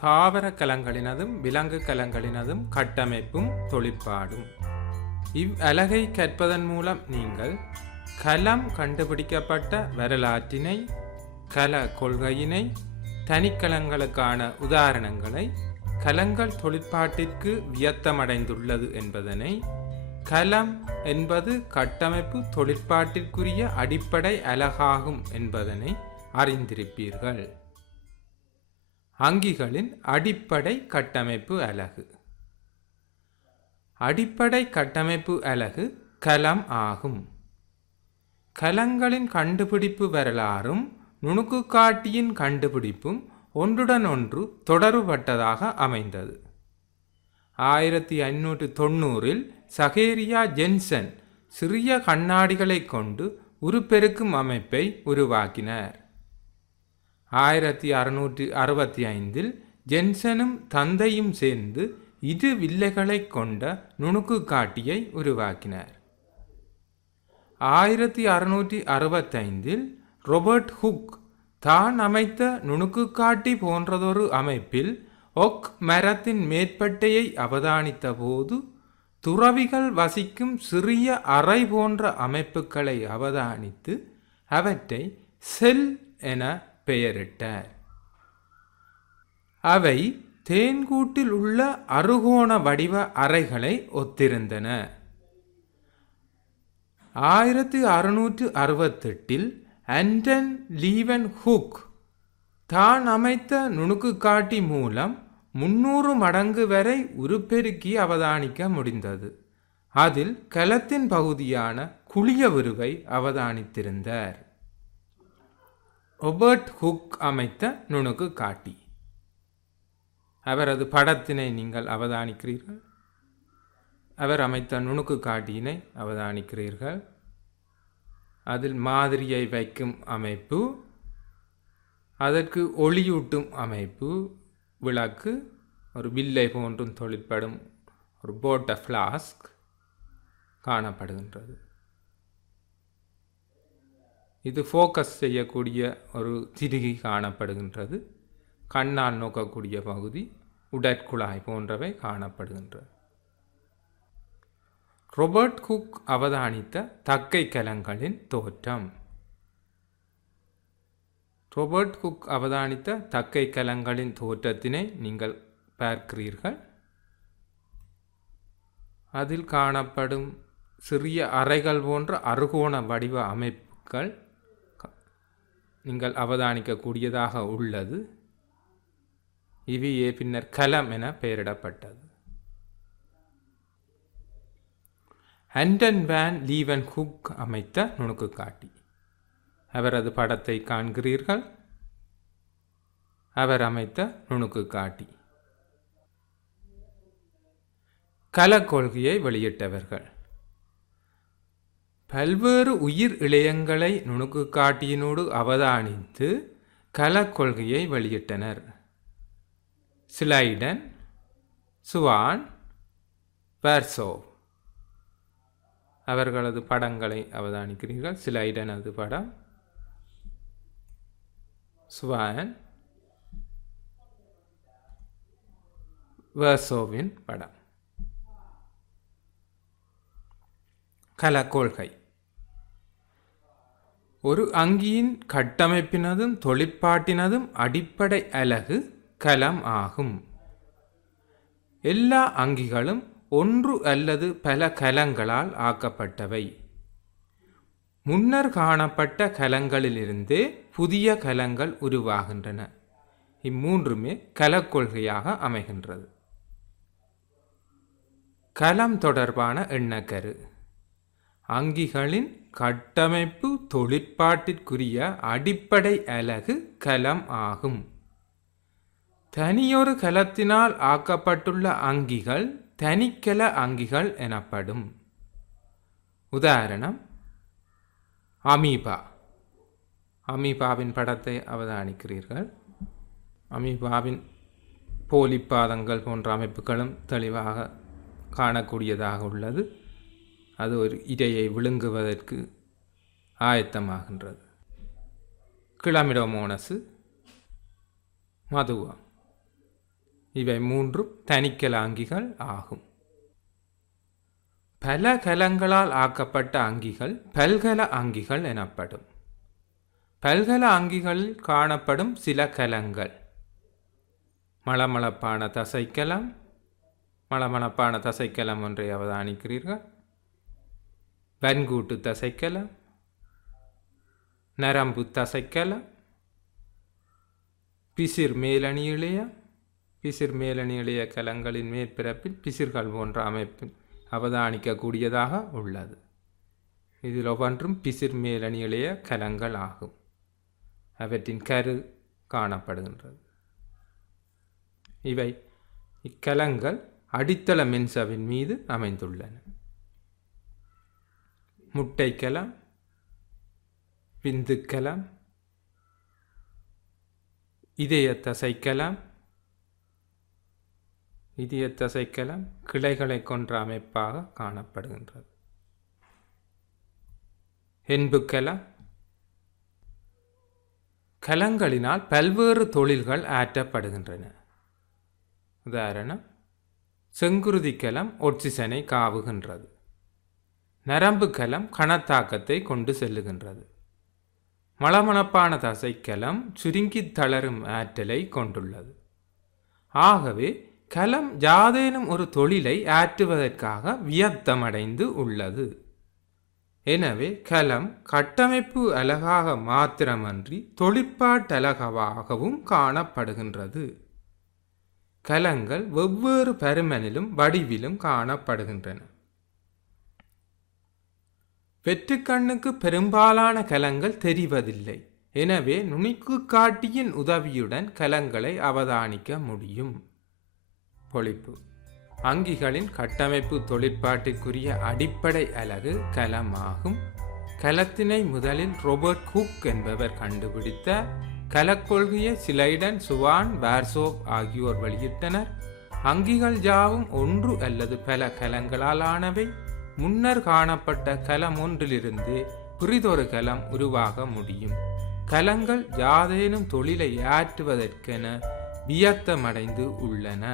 தாவர கலங்களினதும் விலங்கு கலங்களினதும் கட்டமைப்பும் தொழிற்பாடும். இவ் அலகை கற்பதன் மூலம் நீங்கள் கலம் கண்டுபிடிக்கப்பட்ட வரலாற்றினை கல கொள்கையினை தனிக்கலங்களுக்கான உதாரணங்களை கலங்கள் தொழிற்பாட்டிற்கு வியத்தமடைந்துள்ளது என்பதனை கலம் என்பது கட்டமைப்பு தொழிற்பாட்டிற்குரிய அடிப்படை அலகாகும் என்பதனை அறிந்திருப்பீர்கள். அங்கிகளின் அடிப்படை கட்டமைப்பு அலகு. அடிப்படை கட்டமைப்பு அலகு கலம் ஆகும். கலங்களின் கண்டுபிடிப்பு வரலாறும் நுணுக்குக்காட்டியின் கண்டுபிடிப்பும் ஒன்றுடன் ஒன்று தொடர்பட்டதாக அமைந்தது. ஆயிரத்தி ஐநூற்று தொண்ணூறில் சகேரியா ஜென்சன் சிறிய கண்ணாடிகளைக் கொண்டு உருப்பெருக்கும் அமைப்பை உருவாக்கினார். ஆயிரத்தி அறுநூற்றி அறுபத்தி ஐந்தில் ஜென்சனும் தந்தையும் சேர்ந்து இரு வில்லைகளைக் கொண்ட நுணுக்குக்காட்டியை உருவாக்கினார். ஆயிரத்தி அறுநூற்றி அறுபத்தைந்தில் ரொபர்ட் ஹுக் தான் அமைத்த நுணுக்குக்காட்டி போன்றதொரு அமைப்பில் ஒக் மரத்தின் மேற்பட்டையை அவதானித்த போது துறவிகள் வசிக்கும் சிறிய அறை போன்ற அமைப்புகளை அவதானித்து அவற்றை செல் என பெயரிட்டார் அவை தேன்கூட்டில் உள்ள அருகோண வடிவ அறைகளை ஒத்திருந்தன. ஆயிரத்தி அறுநூற்று அறுபத்தெட்டில் அண்டன் லீவன் ஹூக் தான் அமைத்த நுணுக்குக்காட்டி மூலம் முன்னூறு மடங்கு வரை உருப்பெருக்கி அவதானிக்க முடிந்தது. அதில் கலத்தின் பகுதியான குளிய விருவை அவதானித்திருந்தார். ரொபர்ட் ஹுக் அமைத்த நுணுக்கு காட்டி. அவரது படத்தினை நீங்கள் அவதானிக்கிறீர்கள். அவர் அமைத்த நுணுக்கு காட்டியினை அவதானிக்கிறீர்கள். அதில் மாதிரியை வைக்கும் அமைப்பு அதற்கு ஒளியூட்டும் அமைப்பு விளக்கு ஒரு வில்லை போன்றும் தொழிற்படும் ஒரு போட்ட ஃப்ளாஸ்க் காணப்படுகின்றது. இது ஃபோக்கஸ் செய்யக்கூடிய ஒரு திருகி காணப்படுகின்றது. கண்ணால் நோக்கக்கூடிய பகுதி உடற்குழாய் போன்றவை காணப்படுகின்றது. ரொபர்ட் குக் அவதானித்த தக்கை கலங்களின் தோற்றம். ரொபர்ட் குக் அவதானித்த தக்கை கலங்களின் தோற்றத்தினை நீங்கள் பார்க்கிறீர்கள். அதில் காணப்படும் சிறிய அறைகள் போன்ற அறுகோண வடிவ அமைப்புகள் நீங்கள் அவதானிக்கக்கூடியதாக உள்ளது. இவையே பின்னர் கலம் என பெயரிடப்பட்டது. ஹண்டன் வேன் லீவன் ஹுக் அமைத்த நுணுக்கு காட்டி அவரது படத்தை காண்கிறீர்கள். அவர் அமைத்த நுணுக்குக்காட்டி. கலக் கொள்கையை வெளியிட்டவர்கள். பல்வேறு உயிர் இழையங்களை நுணுக்குக்காட்டியினோடு அவதானித்து கலக் கொள்கையை வெளியிட்டனர். சிலைடன் சுவான் பெர்சோ அவர்களது படங்களை அவதானிக்கிறீர்கள். சிலைடனது படம். சுவான் வெர்சோவின் படம். கலக்கொள்கை ஒரு அங்கியின் கட்டமைப்பினதும் தொழிற்பாட்டினதும் அடிப்படை அலகு கலம் ஆகும். எல்லா அங்கிகளும் ஒன்று அல்லது பல கலங்களால் ஆக்கப்பட்டவை. முன்னர் காணப்பட்ட கலங்களிலிருந்தே புதிய கலங்கள் உருவாகின்றன. இம்மூன்றுமே கலக்கொள்கையாக அமைகின்றது. கலம் தொடர்பான எண்ணக்கரு. அங்கிகளின் கட்டமைப்பு தொழிற்பாட்டிற்குரிய அடிப்படை அலகு கலம் ஆகும். தனியொரு கலத்தினால் ஆக்கப்பட்டுள்ள அங்கிகள் தனிக்கல அங்கிகள் எனப்படும். உதாரணம் அமீபா. அமீபாவின் படத்தை அவதானிக்கிறீர்கள். அமீபாவின் போலிப்பாதங்கள் போன்ற அமைப்புகளும் தெளிவாக காணக்கூடியதாக உள்ளது. அது ஒரு இரையை விழுங்குவதற்கு ஆயத்தமாகின்றது. கிளமிடோமோனஸு மதுவா. இவை மூன்றும் தனிக்கலாங்கிகள் ஆகும். பல கலங்களால் ஆக்கப்பட்ட அங்கிகள் பல்கல அங்கிகள் எனப்படும். பல்கல அங்கிகளில் காணப்படும் சில கலங்கள். மளமளப்பான தசைக்கலம் மளமளப்பான தசைக்கலம் ஒன்றை அவதானிக்கிறீர்கள். வன்கூட்டு தசைக்கலம் நரம்பு தசைக்கலம் பிசிர் மேலணி இழைய பிசிர் மேலணி இழைய கலங்களின் மேற்பரப்பில் பிசிர்கள் போன்ற அமைப்பு அவதானிக்கக்கூடியதாக உள்ளது இதில் ஒவ்வொன்றும் பிசிர் மேலணி இழைய கலங்கள் ஆகும் அவற்றின் கரு காணப்படுகின்றது இவை இக்கலங்கள் அடித்தள மென்சவின் மீது அமைந்துள்ளன முட்டைக்கலம் விந்துக்கலம் இதய தசைக்கலம் இதய தசைக்கலம் கிளைகளை கொன்ற அமைப்பாக காணப்படுகின்றது. என்புக்கலம் கலங்களினால் பல்வேறு தொழில்கள் ஆற்றப்படுகின்றன. உதாரணம் செங்குருதிக்கலம் ஒட்சிசனை காவுகின்றது. நரம்பு கலம் கணத்தாக்கத்தை கொண்டு செல்லுகின்றது. மலமணப்பான தசைக்கலம் சுருங்கி தளரும் ஆற்றலை கொண்டுள்ளது. ஆகவே கலம் யாதேனும் ஒரு தொழிலை ஆற்றுவதற்காக வியத்தமடைந்து உள்ளது. எனவே கலம் கட்டமைப்பு அலகாக மாத்திரமன்றி தொழிற்பாட்டழகவாகவும் காணப்படுகின்றது. கலங்கள் வெவ்வேறு பருமனிலும் வடிவிலும் காணப்படுகின்றன. வெற்றுக்கண்ணுக்கு பெரும்பாலான கலங்கள் தெரிவதில்லை. எனவே நுனிக்கு காட்டியின் உதவியுடன் கலங்களை அவதானிக்க முடியும். பொழிப்பு. அங்கிகளின் கட்டமைப்பு தொழிற்பாட்டிற்குரிய அடிப்படை அலகு கலமாகும். கலத்தினை முதலில் ரோபர்ட் குக் என்பவர் கண்டுபிடித்த கலக்கொள்கையை சிலைடன் சுவான் வார்சோவ் ஆகியோர் வெளியிட்டனர். அங்கிகள் யாவும் ஒன்று அல்லது பல கலங்களால் ஆனவை முன்னர் காணப்பட்ட கலம் ஒன்றிலிருந்து புரிதொரு கலம் உருவாக முடியும். கலங்கள் யாதேனும் தொழிலை ஆற்றுவதற்கென வியத்தமடைந்து உள்ளன.